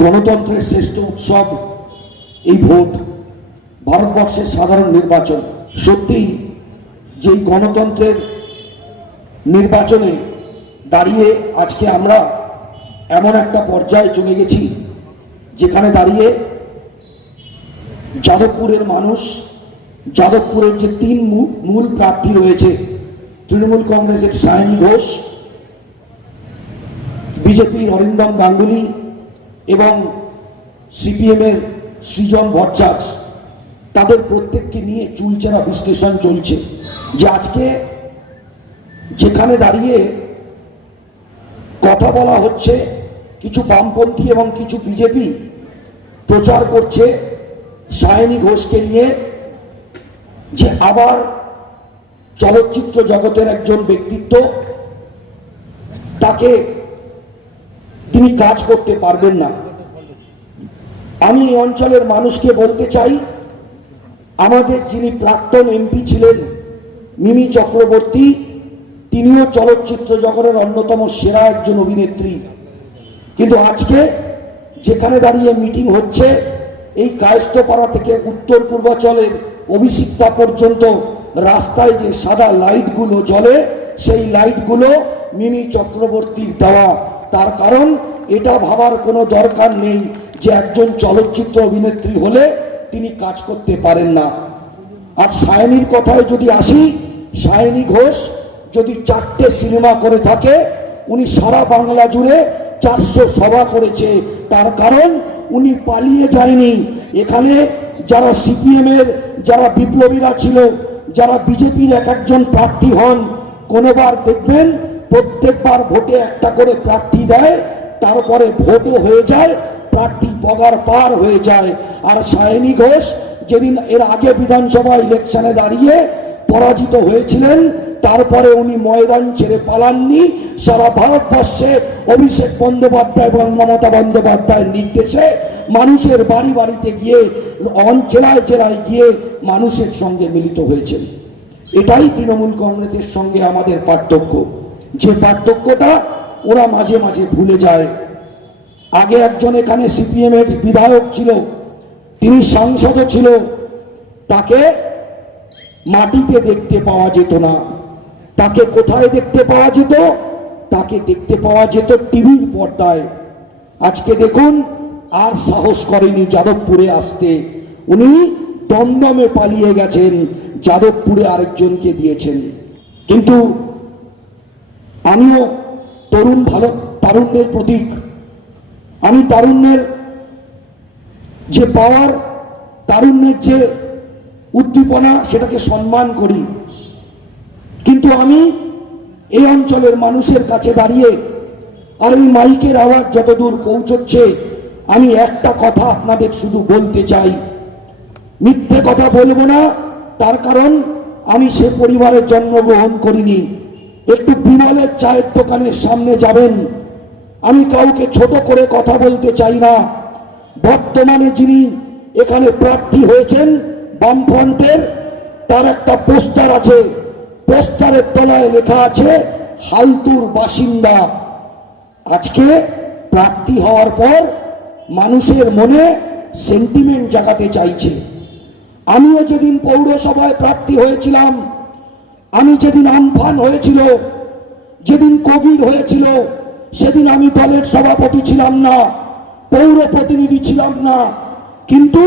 গণতন্ত্রের শ্রেষ্ঠ উৎসব এই ভোট, ভারতবর্ষের সাধারণ নির্বাচন। সত্যিই যেই গণতন্ত্রের নির্বাচনে দাঁড়িয়ে আজকে আমরা এমন একটা পর্যায়ে চলে গেছি যেখানে দাঁড়িয়ে যাদবপুরের মানুষ, যাদবপুরের যে তিন মূল প্রার্থী রয়েছে, তৃণমূল কংগ্রেসের সায়নী ঘোষ, বিজেপির অরিন্দম গাঙ্গুলি এবং সিপিএমের সৃজন ভট্টাচার্য, তাদের প্রত্যেককে নিয়ে চুলচেরা বিশ্লেষণ চলছে যে আজকে যেখানে দাঁড়িয়ে কথা বলা হচ্ছে, কিছু বামপন্থী এবং কিছু বিজেপি প্রচার করছে সায়নী ঘোষকে নিয়ে যে আবার চলচ্চিত্র জগতের একজন ব্যক্তিত্ব, তাকে তিনি কাজ করতে পারবেন না। আমি এই অঞ্চলের মানুষকে বলতে চাই, আমাদের যিনি প্রাক্তন এমপি ছিলেন মিমি চক্রবর্তী, তিনিও চলচ্চিত্র জগতের অন্যতম সেরা একজন অভিনেত্রী, কিন্তু আজকে যেখানে দাঁড়িয়ে মিটিং হচ্ছে, এই কায়স্থপাড়া থেকে উত্তর পূর্বাঞ্চলের অভিষিক্তা পর্যন্ত রাস্তায় যে সাদা লাইটগুলো জ্বলে, সেই লাইটগুলো মিমি চক্রবর্তীর দেওয়া। তার কারণ এটা ভাবার কোনো দরকার নেই যে একজন চলচ্চিত্র অভিনেত্রী হলে তিনি কাজ করতে পারেন না। আর সায়নীর কথায় যদি আসি, সায়নী ঘোষ যদি 4টে সিনেমা করে থাকে, উনি সারা বাংলা জুড়ে 400 সভা করেছে। তার কারণ উনি পালিয়ে যায়নি। এখানে যারা সিপিএমের যারা বিপ্লবীরা ছিল, যারা বিজেপির এক একজন প্রার্থী হন, কোনোবার দেখবেন প্রত্যেকবার ভোটে একটা করে প্রার্থী দেয়, তারপরে ভোটও হয়ে যায়, প্রার্থী পগার পার হয়ে যায়। আর সায়নী ঘোষ যেদিন এর আগে বিধানসভা ইলেকশনে দাঁড়িয়ে পরাজিত হয়েছিলেন, তারপরে উনি ময়দান ছেড়ে পালাননি। সারা ভারতবর্ষে অভিষেক বন্দ্যোপাধ্যায় এবং মমতা বন্দ্যোপাধ্যায়ের নির্দেশে মানুষের বাড়ি বাড়িতে গিয়ে, জেলায় জেলায় গিয়ে মানুষের সঙ্গে মিলিত হয়েছেন। এটাই তৃণমূল কংগ্রেসের সঙ্গে আমাদের পার্থক্য, যে পার্থক্যটা ওরা মাঝে মাঝে ভুলে যায়। আগে একজন এখানে সিপিএমের বিধায়ক ছিল, তিনি সাংসদও ছিল, তাকে মাটিতে দেখতে পাওয়া যেত না। তাকে কোথায় দেখতে পাওয়া যেত? তাকে দেখতে পাওয়া যেত টিভির পর্দায়। আজকে দেখুন, আর সাহস করেনি যাদবপুরে আসতে, উনি দমদমে পালিয়ে গেছেন, যাদবপুরে আরেকজনকে দিয়েছেন। কিন্তু আমিও তারুণ্যের প্রতীক, আমি তারুণ্যের যে পাওয়ার, তারুণ্যের যে উদ্দীপনা, সেটাকে সম্মান করি। কিন্তু আমি এই অঞ্চলের মানুষের কাছে দাঁড়িয়ে, আর এই মাইকের আওয়াজ যতদূর পৌঁছচ্ছে, আমি একটা কথা আপনাদের শুধু বলতে চাই, মিথ্যে কথা বলবো না। তার কারণ আমি সে পরিবারে জন্মগ্রহণ করিনি। একটু বিমলের চায়ের দোকানের সামনে যাবেন, আমি কাউকে ছোট করে কথা বলতে চাই না। বর্তমানে যিনি এখানে প্রার্থী হয়েছেন বামফ্রন্টের, তার একটা পোস্টার আছে, পোস্টারের তলায় লেখা আছে হালতুর বাসিন্দা। আজকে প্রার্থী হওয়ার পর মানুষের মনে সেন্টিমেন্ট জাগাতে চাইছে। আমিও যেদিন পৌরসভায় প্রার্থী হয়েছিলাম, আমি যেদিন আমফান হয়েছিল, যেদিন কোভিড হয়েছিল, সেদিন আমি দলের সভাপতি ছিলাম না, পৌর প্রতিনিধি ছিলাম না, কিন্তু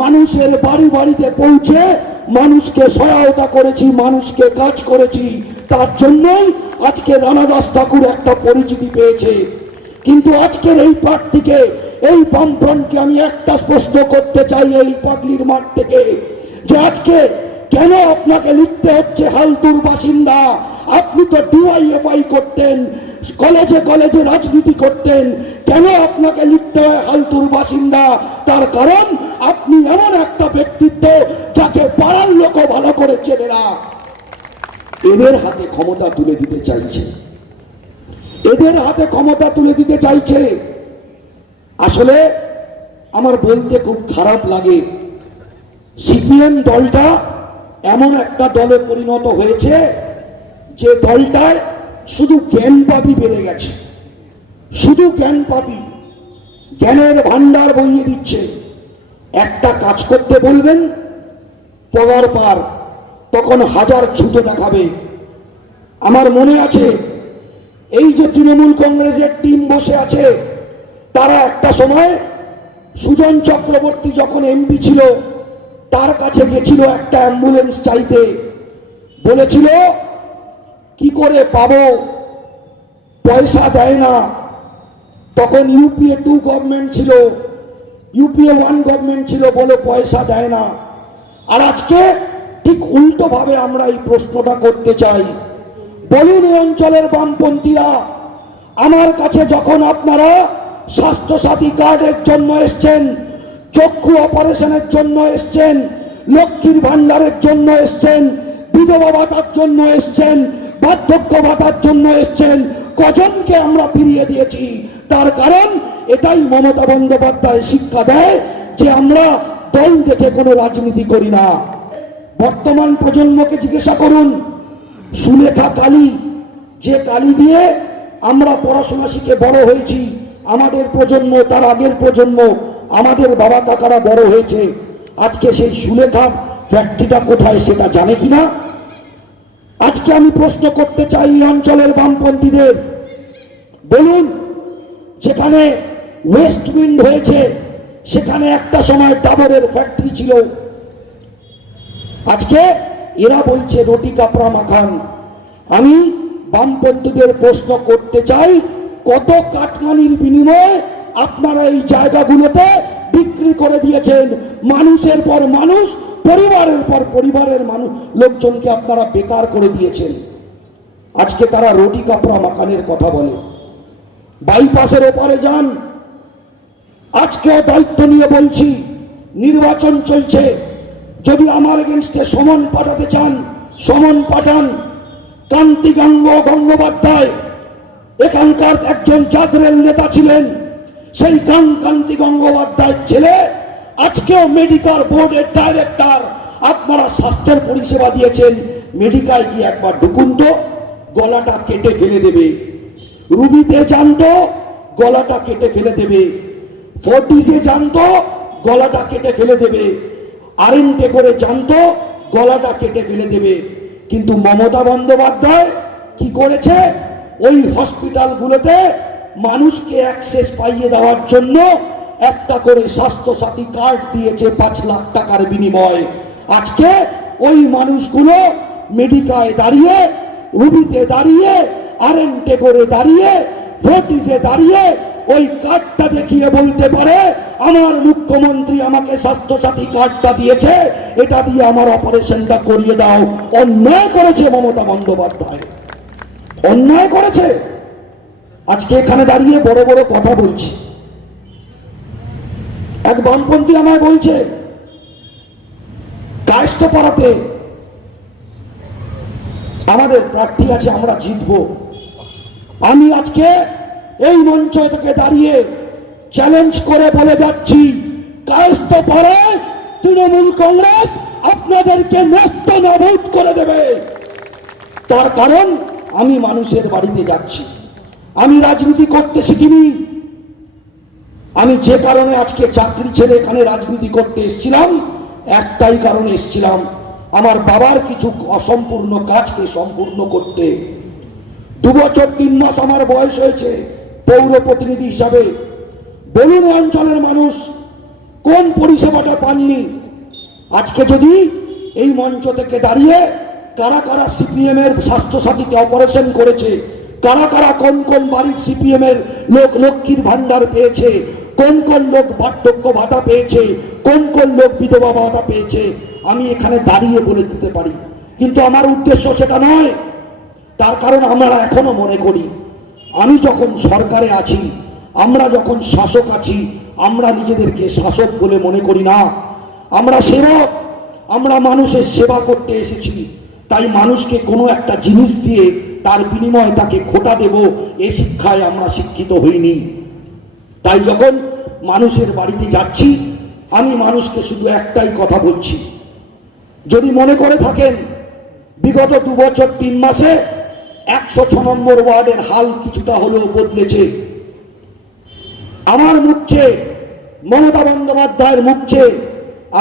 মানুষের বাড়ি বাড়িতে পৌঁছে মানুষকে সহায়তা করেছি, মানুষকে কাজ করেছি। তার জন্যই আজকে রানা দাস ঠাকুর একটা পরিচিতি পেয়েছে। কিন্তু আজকের এই প্রার্থীকে, এই বামফ্রন্টকে আমি একটা স্পষ্ট করতে চাই এই পাগলির মাঠ থেকে, যে আজকে কেন আপনাকে লিখতে হচ্ছে হালতুর বাসিন্দা? আপনি তো ডিওয়াইএফআই করতেন, কলেজে কলেজে রাজনীতি করতেন, কেন আপনাকে লিখতে হয় হালতুর বাসিন্দা? তার কারণ আপনি এমন একটা ব্যক্তিত্ব যাকে পাড়ার লোকও ভালো করে চেনে না। এদের হাতে ক্ষমতা তুলে দিতে চাইছে, এদের হাতে ক্ষমতা তুলে দিতে চাইছে। আসলে আমার বলতে খুব খারাপ লাগে, সিপিএম দলটা এমন একটা দলে পরিণত হয়েছে যে দলটায় শুধু জ্ঞান পাপী বেড়ে গেছে, শুধু জ্ঞান পাপী। জ্ঞানের ভান্ডার বইয়ে দিচ্ছে। একটা কাজ করতে বলবেন, পগার পার, তখন হাজার ছুতো দেখাবে। আমার মনে আছে, এই যে তৃণমূল কংগ্রেসের টিম বসে আছে, তারা একটা সময় সুজন চক্রবর্তী যখন এমপি ছিল, তার কাছে গেছিল একটা অ্যাম্বুলেন্স চাইতে। বলেছিল কি করে পাবো, পয়সা দেয় না। তখন ইউপিএ 2 গভর্নমেন্ট ছিল, ইউপিএ 1 গভর্নমেন্ট ছিল, বলে পয়সা দেয় না। আর আজকে ঠিক উল্টো ভাবে আমরা এই প্রশ্নটা করতে চাই। বলুন এই অঞ্চলের বামপন্থীরা, আমার কাছে যখন আপনারা স্বাস্থ্যসাথী কার্ডের জন্য এসছেন, চক্ষু অপারেশনের জন্য এসছেন, লক্ষ্মীর ভান্ডারের জন্য এসছেন, বিধবা ভাতার জন্য এসছেন, বার্ধক্য ভাতার জন্য এসছেন, কজনকে আমরা ফিরিয়ে দিয়েছি? তার কারণ এটাই মমতা বন্দ্যোপাধ্যায় শিক্ষা দেয় যে আমরা দল দেখে কোনো রাজনীতি করি না। বর্তমান প্রজন্মকে জিজ্ঞাসা করুন, সুলেখা কালী, যে কালী দিয়ে আমরা পড়াশোনা শিখে বড় হয়েছি, আমাদের প্রজন্ম, তার আগের প্রজন্ম, আমাদের বাবা কাকারা বড় হয়েছে, আজকে সেই সুলেখা ফ্যাক্টরিটা কোথায় সেটা জানে কিনা? আজকে আমি প্রশ্ন করতে চাই এই অঞ্চলের বামপন্থীদের, বলুন যেখানে ওয়েস্ট উইন্ড হয়েছে সেখানে একটা সময় ডাবরের ফ্যাক্টরি ছিল, আজকে এরা বলছে রুটি কাপড়া মাখান। আমি বামপন্থীদের প্রশ্ন করতে চাই, কত কাটমানির বিনিময়ে আপনারা এই জায়গাগুলোতে বিক্রি করে দিয়েছেন? মানুষের পর মানুষ, পরিবারের পর পরিবারের মানুষ, লোকজনকে আপনারা বেকার করে দিয়েছেন। আজকে তারা রুটি কাপড়া মাখানের কথা বলে। বাইপাসের ওপারে যান, আজকেও দায়িত্ব নিয়ে বলছি, নির্বাচন চলছে, যদি আমার এগেনস্টে সমন পাঠাতে চান সমন পাঠান। কান্তি গঙ্গোপাধ্যায় এখানকার একজন জাদরেল নেতা ছিলেন, সেই কান্তি গঙ্গোপাধ্যায়ের ছেলে আজকেও মেডিকেল বোর্ডের ডাইরেক্টর। আপনারা স্বাস্থ্যের পরিষেবা দিয়েছেন, মেডিকেল গিয়ে একবার ঢুকুন তো, গলাটা কেটে ফেলে দেবে। রুবিতে জানতো, গলাটা কেটে ফেলে দেবে। ফোর্টিসে জানতো, গলাটা কেটে ফেলে দেবে। আরএনটে করে জানতো, গলাটা কেটে ফেলে দেবে। কিন্তু মমতা বন্দ্যোপাধ্যায় কি করেছে? ওই হসপিটালগুলোতে মানুষকে অ্যাক্সেস পাইয়ে দেওয়ার জন্য একটা করে স্বাস্থ্যসাথী কার্ড দিয়েছে 5 লাখ টাকার বিনিময়ে। আজকে ওই মানুষগুলো মেডিকায় দাঁড়িয়ে, রুবিতে দাঁড়িয়ে, আরএনটে করে দাঁড়িয়ে, ফোর্টিসে দাঁড়িয়ে ওই কার্ডটা দেখিয়ে বলতে পারে আমার মুখ্যমন্ত্রী আমাকে স্বাস্থ্যসাথী কার্ডটা দিয়েছে, এটা দিয়ে আমার অপারেশনটা করিয়ে দাও। অন্যায় করেছে মমতা বন্দ্যোপাধ্যায়, অন্যায় করেছে। আজকে এখানে দাঁড়িয়ে বড় বড় কথা বলছি। এক বামপন্থী আমায় বলছে কায়স্থপাড়াতে আমাদের প্রার্থী আছে, আমরা জিতবো। আমি আজকে এই মঞ্চ থেকে দাঁড়িয়ে চ্যালেঞ্জ করে বলে যাচ্ছি, কায়স্থপাড়ায় তৃণমূল কংগ্রেস আপনাদেরকে নেস্তনাবুদ করে দেবে। তার কারণ আমি মানুষের বাড়িতে যাচ্ছি, আমি রাজনীতি করতে শিখিনি। আমি যে কারণে আজকে চাকরি ছেড়ে এখানে রাজনীতি করতে এসেছিলাম, একটাই কারণে এসেছিলাম, আমার বাবার কিছু অসম্পূর্ণ কাজকে সম্পূর্ণ করতে। 2 বছর 3 মাস আমার বয়স হয়েছে পৌর প্রতিনিধি হিসাবে। বলুন এই অঞ্চলের মানুষ কোন পরিষেবাটা পাননি? আজকে যদি এই মঞ্চ থেকে দাঁড়িয়ে কারা কারা সিপিএম এর স্বাস্থ্যসাথীতে অপারেশন করেছে, কারা কারা কোন কোন বাড়ির সিপিএম এর লোক লক্ষ্মীর ভান্ডার পেয়েছে, কোন কোন লোক বার্ধক্য ভাতা পেয়েছে, কোন কোন লোক বিধবা ভাতা পেয়েছে, আমি এখানে দাঁড়িয়ে বলে দিতে পারি। কিন্তু আমার উদ্দেশ্য সেটা নয়। তার কারণ আমরা এখনো মনে করি, আমি যখন সরকারে আছি, আমরা যখন শাসক আছি, আমরা নিজেদেরকে শাসক বলে মনে করি না, আমরা সেবক। আমরা মানুষের সেবা করতে এসেছি। তাই মানুষকে কোনো একটা জিনিস দিয়ে তার বিনিময়ে তাকে খোটা দেব, এ শিক্ষায় আমরা শিক্ষিত হইনি। তাই যখন মানুষের বাড়িতে যাচ্ছি, আমি মানুষকে শুধু একটাই কথা বলছি, যদি মনে করে থাকেন বিগত 2 বছর 3 মাসে 106 নম্বর ওয়ার্ডের হাল কিছুটা হলেও বদলেছে, আমার মুখ চেয়ে, মমতা বন্দ্যোপাধ্যায়ের মুখ চেয়ে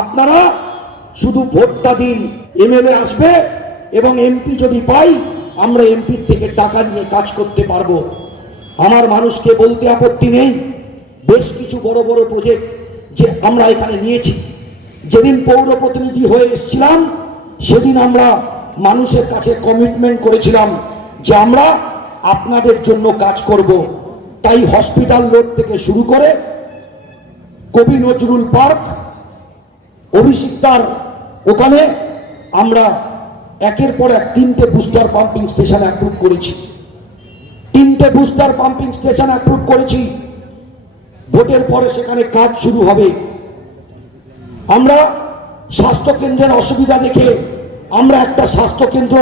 আপনারা শুধু ভোটটা দিন, এমএলএ আসবে এবং এমপি যদি পাই আমরা এমপির থেকে টাকা নিয়ে কাজ করতে পারবো। আমার মানুষকে বলতে আপত্তি নেই, বেশ কিছু বড় বড় প্রজেক্ট যে আমরা এখানে নিয়েছি। যেদিন পৌর প্রতিনিধি হয়ে এসেছিলাম সেদিন আমরা মানুষের কাছে কমিটমেন্ট করেছিলাম যে আমরা আপনাদের জন্য কাজ করব। তাই হসপিটাল রোড থেকে শুরু করে কবি নজরুল পার্ক, অভিষিক্তার ওখানে আমরা একের পর এক 3টে বুস্টার পাম্পিং স্টেশন অ্যাপ্রুভ করেছি। 3টে বুস্টার পাম্পিং স্টেশন অ্যাপ্রুভ করেছি। ভোটের পরে সেখানে কাজ শুরু হবে। আমরা স্বাস্থ্যকেন্দ্রের অসুবিধা দেখে আমরা একটা স্বাস্থ্যকেন্দ্র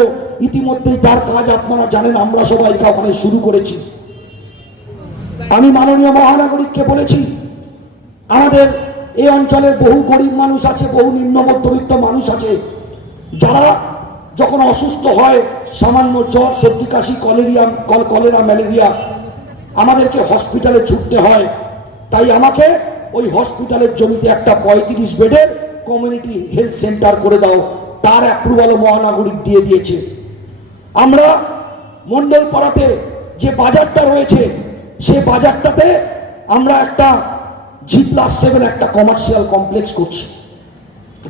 ইতিমধ্যেই তার কাজ আপনারা জানেন, আমরা সবাই ওখানে শুরু করেছি। আমি মাননীয় মহানাগরিককে বলেছি আমাদের এই অঞ্চলের বহু গরিব মানুষ আছে, বহু নিম্ন মধ্যবিত্ত মানুষ আছে, যারা যখন অসুস্থ হয়, সামান্য জ্বর, সর্দি কাশি, কলেরা, ম্যালেরিয়া, আমাদেরকে হসপিটালে ছুটতে হয়। তাই আমাকে ওই হসপিটালের জমিতে একটা 35 বেডের কমিউনিটি হেলথ সেন্টার করে দাও, তার অ্যাপ্রুভালও মহানাগরিক দিয়ে দিয়েছে। আমরা মন্ডল পাড়াতে যে বাজারটা রয়েছে সে বাজারটাতে আমরা একটা G+7 একটা কমার্শিয়াল কমপ্লেক্স করছি,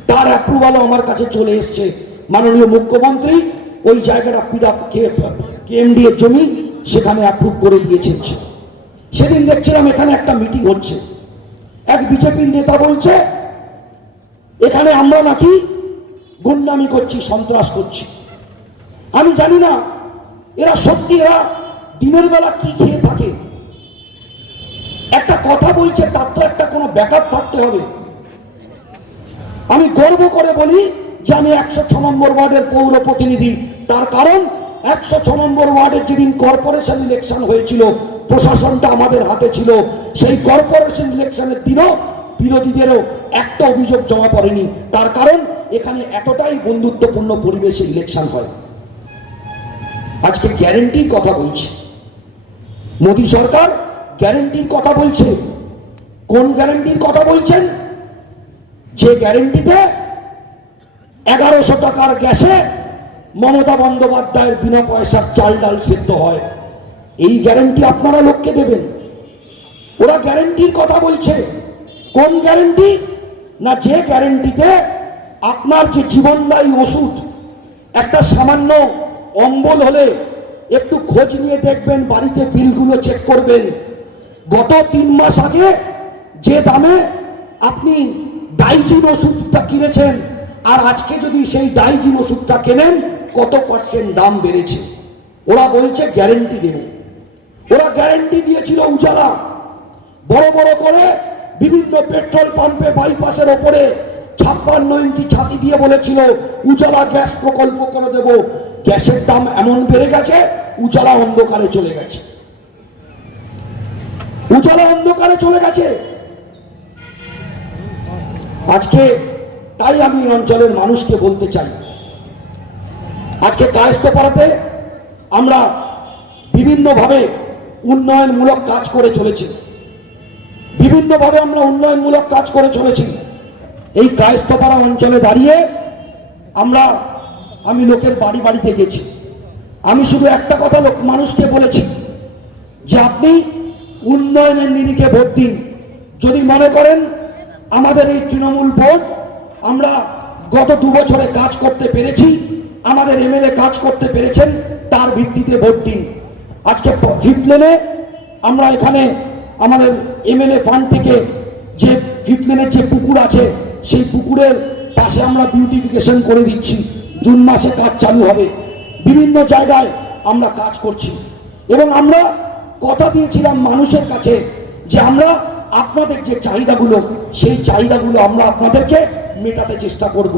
তার অ্যাপ্রুভালও আমার কাছে চলে এসছে। মাননীয় মুখ্যমন্ত্রী ওই জায়গাটা কেএমডি এর জমি সেখানে অ্যাপ্রুভ করে দিয়েছেন। সেদিন দেখছিলাম এখানে একটা মিটিং হচ্ছে, এক বিজেপির নেতা বলছে এখানে আমরা নাকি গুন্ডামি করছি, সন্ত্রাস করছি। আমি জানি না এরা সত্যি এরা দিনের বেলা কি খেয়ে থাকে। একটা কথা বলছে তার তো একটা কোনো ব্যাকআপ থাকতে হবে। আমি গর্ব করে বলি যে আমি 106 নম্বর ওয়ার্ডের পৌর প্রতিনিধি, তার কারণ 106 নম্বর ওয়ার্ডের যেদিন কর্পোরেশন ইলেকশন হয়েছিল প্রশাসনটা আমাদের হাতে ছিল, সেই কর্পোরেশন ইলেকশনের দিনও বিরোধীদেরও একটা অভিযোগ জমা পড়েনি। তার কারণ এখানে এতটাই বন্ধুত্বপূর্ণ পরিবেশে ইলেকশন হয়। আজকে গ্যারেন্টির কথা বলছি, মোদী সরকার গ্যারেন্টির কথা বলছে। কোন গ্যারেন্টির কথা বলছেন? যে গ্যারেন্টিতে 1100 টাকার গ্যাসে মমতা বন্দ্যোপাধ্যায়ের বিনা পয়সার চাল ডাল সেদ্ধ হয়। এই গ্যারেন্টি আপনারা লোককে দেবেন? ওরা গ্যারেন্টির কথা বলছে। কোন গ্যারেন্টি? না যে গ্যারেন্টিতে আপনার যে জীবনদায়ী ওষুধ, একটা সামান্য অম্বল হলে একটু খোঁজ নিয়ে দেখবেন, বাড়িতে বিলগুলো চেক করবেন, গত 3 মাস আগে যে দামে আপনি ডাইজিন ওষুধটা কিনেছেন আর আজকে যদি সেই ডাইজিন ওষুধটা কেনেন কত % দাম বেড়েছে। ওরা বলছে গ্যারেন্টি দেবে। ওরা গ্যারেন্টি দিয়েছিল উজালা, বড় বড় করে বিভিন্ন পেট্রোল পাম্পে বাইপাসের ওপরে 56 ইঞ্চি ছাতি দিয়ে বলেছিল উজালা গ্যাস প্রকল্প করে দেব। গ্যাসের দাম এমন বেড়ে গেছে উজালা অন্ধকারে চলে গেছে। উজালা অন্ধকারে চলে গেছে আজকে। তাই আমি অঞ্চলের মানুষকে বলতে চাই, আজকে কায়স্থপাড়াতে আমরা বিভিন্নভাবে উন্নয়নমূলক কাজ করে চলেছি, বিভিন্নভাবে আমরা উন্নয়নমূলক কাজ করে চলেছি। এই কায়স্থপাড়া অঞ্চলে দাঁড়িয়ে আমি লোকের বাড়ি বাড়িতে গেছি। আমি শুধু একটা কথা মানুষকে বলেছি যে আপনি উন্নয়নের নিরিখে ভোট দিন। যদি মনে করেন আমাদের এই তৃণমূল ভোট, আমরা গত 2 বছরে কাজ করতে পেরেছি, আমাদের এমএলএ কাজ করতে পেরেছেন, তার ভিত্তিতে ভোট দিন। আজকে 5th লেনে আমরা এখানে আমাদের এমএলএ ফান্ড থেকে যে 5th লেনের যে পুকুর আছে সেই পুকুরের পাশে আমরা বিউটিফিকেশন করে দিচ্ছি। জুন মাসে কাজ চালু হবে। বিভিন্ন জায়গায় আমরা কাজ করছি এবং আমরা কথা দিয়েছিলাম মানুষের কাছে যে আমরা আপনাদের যে চাহিদাগুলো সেই চাহিদাগুলো আমরা আপনাদেরকে মেটাতে চেষ্টা করব।